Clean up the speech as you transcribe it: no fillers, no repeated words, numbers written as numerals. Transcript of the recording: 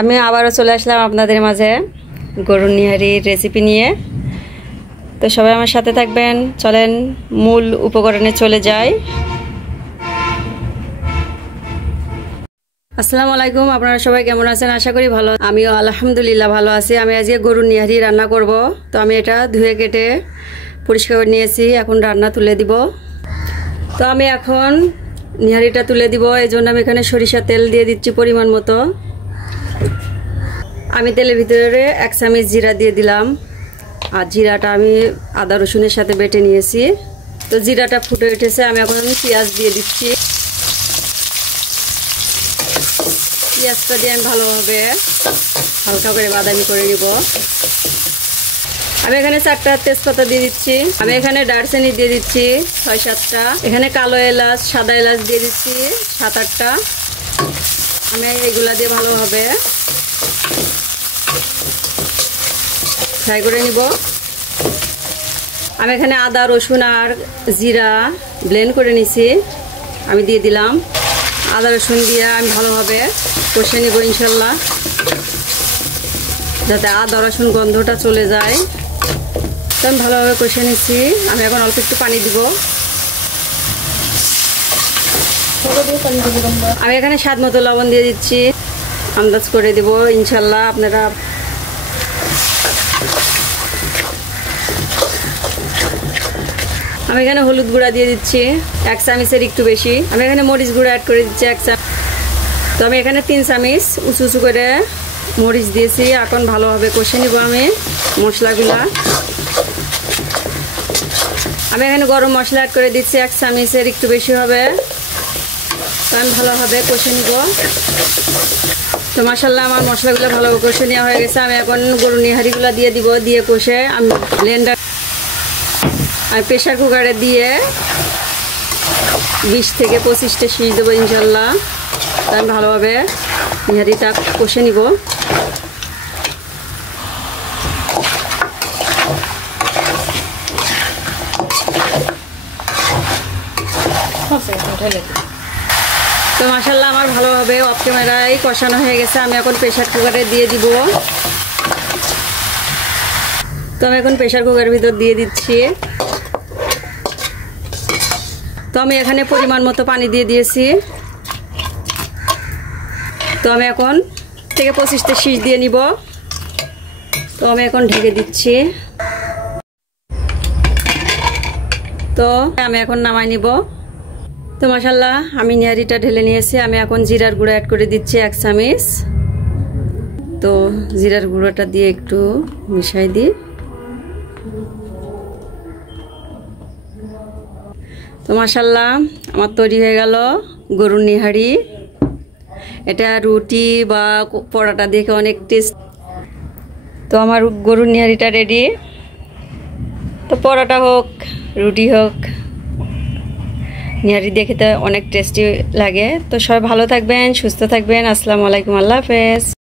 আমি আবারও চলে আসলাম আপনাদের মাঝে গরুর নিহারির রেসিপি নিয়ে। তো সবাই আমার সাথে থাকবেন, চলেন মূল উপকরণে চলে যাই। আসসালামু আলাইকুম, আপনারা সবাই কেমন আছেন? আশা করি ভালো। আমিও আলহামদুলিল্লাহ ভালো আছি। আমি আজকে গরুর নিহারি রান্না করব। তো আমি এটা ধুয়ে কেটে পরিষ্কার করে নিয়েছি, এখন রান্না তুলে দিব। তো আমি এখন নিহারিটা তুলে দিব, এই জন্য আমি এখানে সরিষা তেল দিয়ে দিচ্ছি পরিমাণ মতো। আমি তেলের ভিতরে 1 চামচ জিরা দিয়ে দিলাম, আর জিরাটা আমি আদা রসুনের সাথে বেটে নিয়েছি। তো জিরাটা ফুটে উঠেছে, আমি এখন পেঁয়াজ দিয়ে দিচ্ছি। পেঁয়াজটা দিয়ে আমি ভালোভাবে হালকা করে বাদামি করে নিব। আমি এখানে 4টা তেজপাতা দিয়ে দিচ্ছি। আমি এখানে দারচিনি দিয়ে দিচ্ছি 6-7টা। এখানে কালো এলাচ, সাদা এলাচ দিয়ে দিচ্ছি 7-8টা। আমি এগুলা দিয়ে ভালোভাবে ফ্রাই করে নিব। আমি এখানে আদা রসুন আর জিরা ব্লেন্ড করে নিছি, আমি দিয়ে দিলাম। আদা রসুন দিয়ে আমি ভালোভাবে কষে নিব ইনশাল্লাহ, যাতে আদা রসুন গন্ধটা চলে যায়। তো আমি ভালোভাবে কষে নিচ্ছি। আমি এখন অল্প একটু পানি দিব। আমি এখানে স্বাদ মতো লবণ দিয়ে দিচ্ছি, আন্দাজ করে দিব ইনশাল্লাহ আপনারা। আমি এখানে হলুদ গুঁড়া দিয়ে দিচ্ছি 1 চামচের একটু বেশি। আমি এখানে মরিচ গুঁড়া অ্যাড করে দিচ্ছি 1 চামচ। তো আমি এখানে 3 চামচ উঁচু উঁচু করে মরিচ দিয়েছি। এখন ভালোভাবে কষে নিব আমি মশলাগুলা। আমি এখানে গরম মশলা অ্যাড করে দিচ্ছি 1 চামচের একটু বেশি হবে। তো আমি ভালোভাবে কষে নিব। তো মাশাআল্লাহ আমার মশলাগুলো ভালোভাবে কষে নেওয়া হয়ে গেছে। আমি এখন গরুর নিহারিগুলো দিয়ে দিব, দিয়ে কষে আমি ব্লেন্ডার আর প্রেশার কুকারে দিয়ে 20 থেকে 25টা সিটি দেবো ইনশাল্লাহ। তাই আমি ভালোভাবে নিহারিটা কষে নিব। তো মাশাআল্লাহ আমার ভালোভাবে অফ ক্যামেরায় কষানো হয়ে গেছে। আমি এখন প্রেশার কুকারে দিয়ে দিব। তো আমি এখন প্রেশার কুকারের ভিতর দিয়ে দিচ্ছি। তো আমি এখানে পরিমাণ মতো পানি দিয়ে দিয়েছি। তো আমি এখন থেকে 25টা সিটি দিয়ে নিব। তো আমি এখন ঢেকে দিচ্ছি। তো আমি এখন নামাই নিব। তো মাশাআল্লাহ আমি নিহারিটা ঢেলে নিয়েছি। আমি এখন জিরার গুঁড়া অ্যাড করে দিচ্ছি 1 চামচ। তো জিরার গুঁড়োটা দিয়ে একটু মিশাই দিই। তো মাশাআল্লাহ আমার তৈরি হয়ে গেল গরুর নিহারি। এটা রুটি বা পরোটা দেখে অনেক টেস্ট। তো আমার গরুর নিহারিটা রেডি। তো পরোটা হোক রুটি হোক, নিহারি দেখে তো অনেক টেস্টি লাগে। তো সবাই ভালো থাকবেন, সুস্থ থাকবেন। আসসালামু আলাইকুম, আল্লাহ হাফেজ।